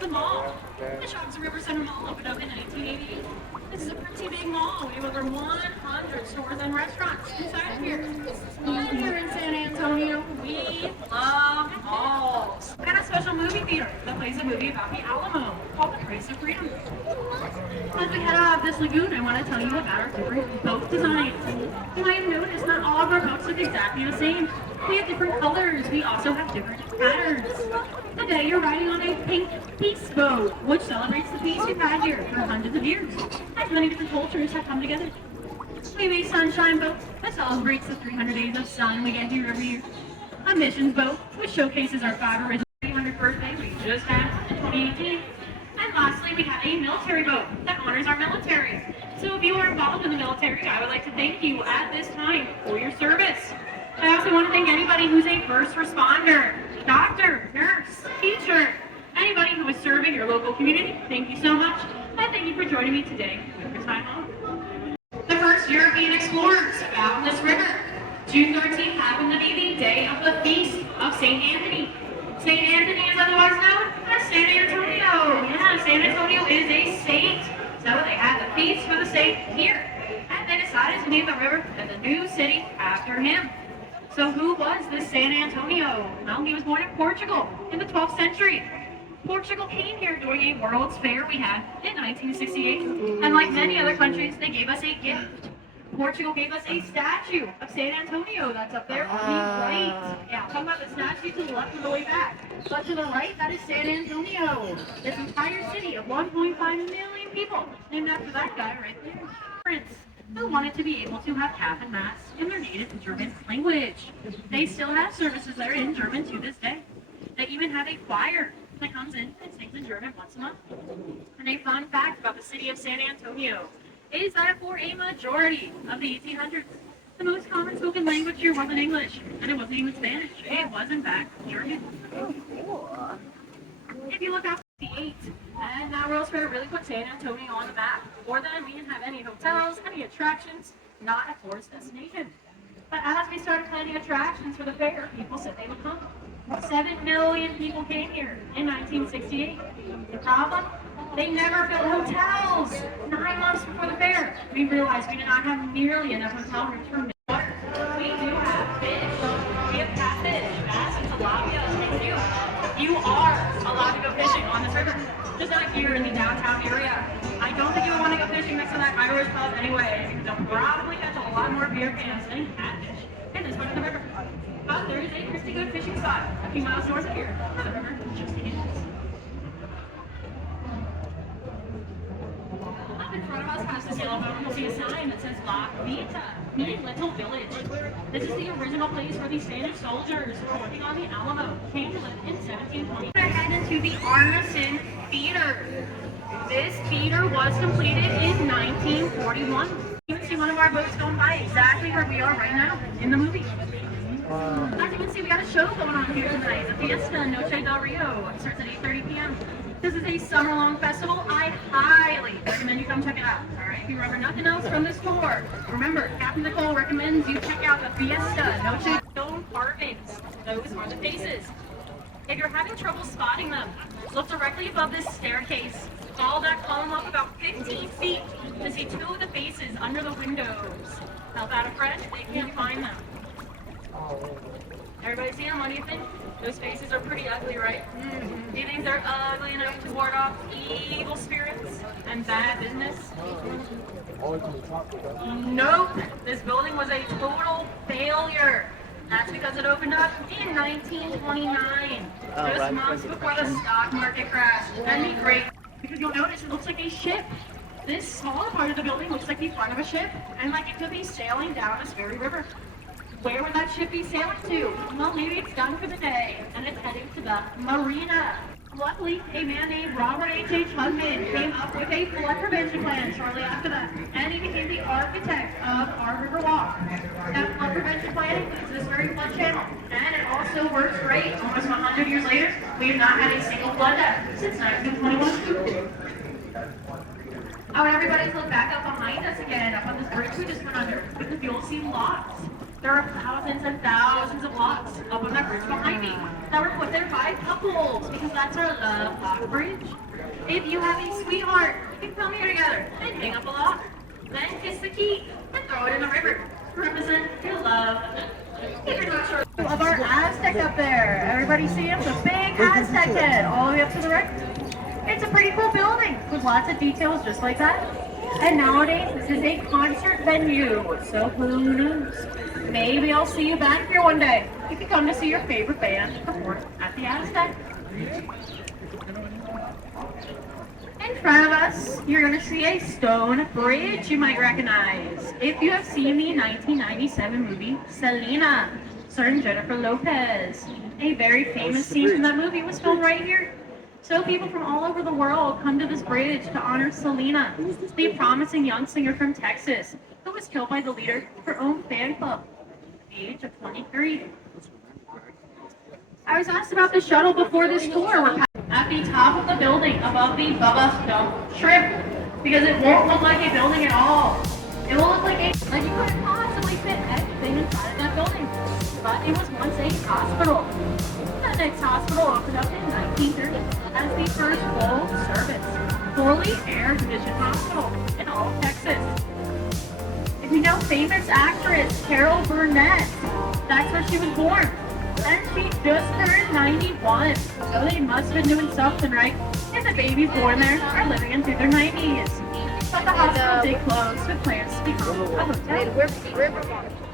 the mall. The Shops River Center Mall opened up in 1988. This is a pretty big mall. We have over 100 stores and restaurants inside of here. And here in San Antonio, we love malls. We got a special movie theater that plays a movie about the Alamo called The Price of Freedom. As we head out of this lagoon, I want to tell you about our different boat designs. You might have noticed not all of our boats look exactly the same. We have different colors. We also have different patterns. Today you're riding on a pink peace boat, which celebrates the peace we've had here for hundreds of years, as many different cultures have come together. We have a sunshine boat that celebrates the 300 days of sun we get here every year. A missions boat, which showcases our 5 original 300th birthday we just had in 2018. And lastly, we have a military boat that honors our military. So if you are involved in the military, I would like to thank you at this time for your service. I also want to thank anybody who's a first responder, doctor, nurse, teacher, anybody who is serving your local community. Thank you so much, and thank you for joining me today with your time home. The first European explorers found this river. June 13th happened to be the day of the feast of St. Anthony. St. Anthony is otherwise known as San Antonio. Yeah, San Antonio is a saint. So they had the feast for the saint here. And they decided to name the river and the new city after him. So who was this San Antonio? Well, he was born in Portugal in the 12th century. Portugal came here during a World's Fair we had in 1968. And like many other countries, they gave us a gift. Portugal gave us a statue of San Antonio that's up there on the right. Yeah, I'm talking about the statue to the left on the way back. But to the right, that is San Antonio. This entire city of 1.5 million people named after that guy right there. Prince, who wanted to be able to have half and mass in their native German language. They still have services there in German to this day. They even have a choir that comes in and sings in German once a month. And a fun fact about the city of San Antonio is that for a majority of the 1800s, the most common spoken language here wasn't English, and it wasn't even Spanish. It was, in fact, German. If you look out the 8, and that World's Fair really put San Antonio on the map. Before then, we didn't have any hotels, any attractions, not a tourist destination. But as we started planning attractions for the fair, people said they would come. 7 million people came here in 1968. The problem? They never built hotels. 9 months before the fair, we realized we did not have nearly enough hotel rooms for water. We do have fish. We have catfish, bass, and tilapia. Thank you. You are allowed to go fishing on this river, just not here in the downtown area. I don't think you would want to go fishing next to that Irish pub anyway, because you'll probably catch a lot more beer cans and catfish in this part of the river. But there is a pretty good fishing spot a few miles north of here, where the river just begins. Up in front of us past this yellow boat, you'll see a sign that says La Vita, meaning little village. This is the original place where the Spanish soldiers who were working on the Alamo came to live in 1720. We're headed into the Arneson Theater. This theater was completed in 1941. You can see one of our boats going by exactly where we are right now in the movie. As you can see, we got a show going on here tonight. The Fiesta Noche del Rio starts at 8:30 p.m. This is a summer-long festival. I highly recommend you come check it out. All right, if you remember nothing else from this tour, remember, Captain Nicole recommends you check out the Fiesta Noche stone carvings. Those are the faces. If you're having trouble spotting them, look directly above this staircase. Follow that column up about 15 feet to see 2 of the faces under the windows. Help out a friend, they can't find them. Everybody see them? What do you think? Those faces are pretty ugly, right? Do you think they're ugly enough to ward off evil spirits and bad business? Nope. This building was a total failure. That's because it opened up in 1929, just months before the stock market crashed. And the great, because you'll notice it looks like a ship. This smaller part of the building looks like the front of a ship, and like it could be sailing down this very river. Where would that ship be sailing to? Well, maybe it's done for the day, and it's heading to the marina. Luckily, a man named Robert H.H. Hudman came up with a flood prevention plan shortly after that, and he became the architect of our river walk. That flood prevention plan is this very flood channel, and it also works great. Almost 100 years later, we have not had a single flood death since 1921. I want everybody to look back up behind us again, up on this bridge we just went under, with the fuel seal locks. There are thousands and thousands of locks up on that bridge behind me that were put there by couples because that's our love lock bridge. If you have a sweetheart, you can come here together and hang up a lock. Then kiss the key and throw it in the river to represent your love. If you're not sure of our Aztec up there, everybody see him? The big Aztec head all the way up to the right. It's a pretty cool building with lots of details just like that. And nowadays, this is a concert venue, so who knows? Maybe I'll see you back here one day. You can come to see your favorite band perform at the Aztec. In front of us, you're going to see a stone bridge you might recognize. If you have seen the 1997 movie Selena, starring Jennifer Lopez, a very famous scene from that movie was filmed right here. So people from all over the world come to this bridge to honor Selena, the promising young singer from Texas who was killed by the leader of her own fan club at the age of 23. I was asked about the shuttle before this tour. We're at the top of the building above the Bubba Dump Shrimp because it won't look like a building at all. It will look like you couldn't possibly fit anything inside of that building. But it was once a hospital. The next hospital opened up in 1930 as the first full service, fully air-conditioned hospital in all of Texas. If you know famous actress Carol Burnett, that's where she was born. And she just turned 91, so they must have been doing something right if the babies born there are living into their 90s. But the hospital did close with plans to become a hotel.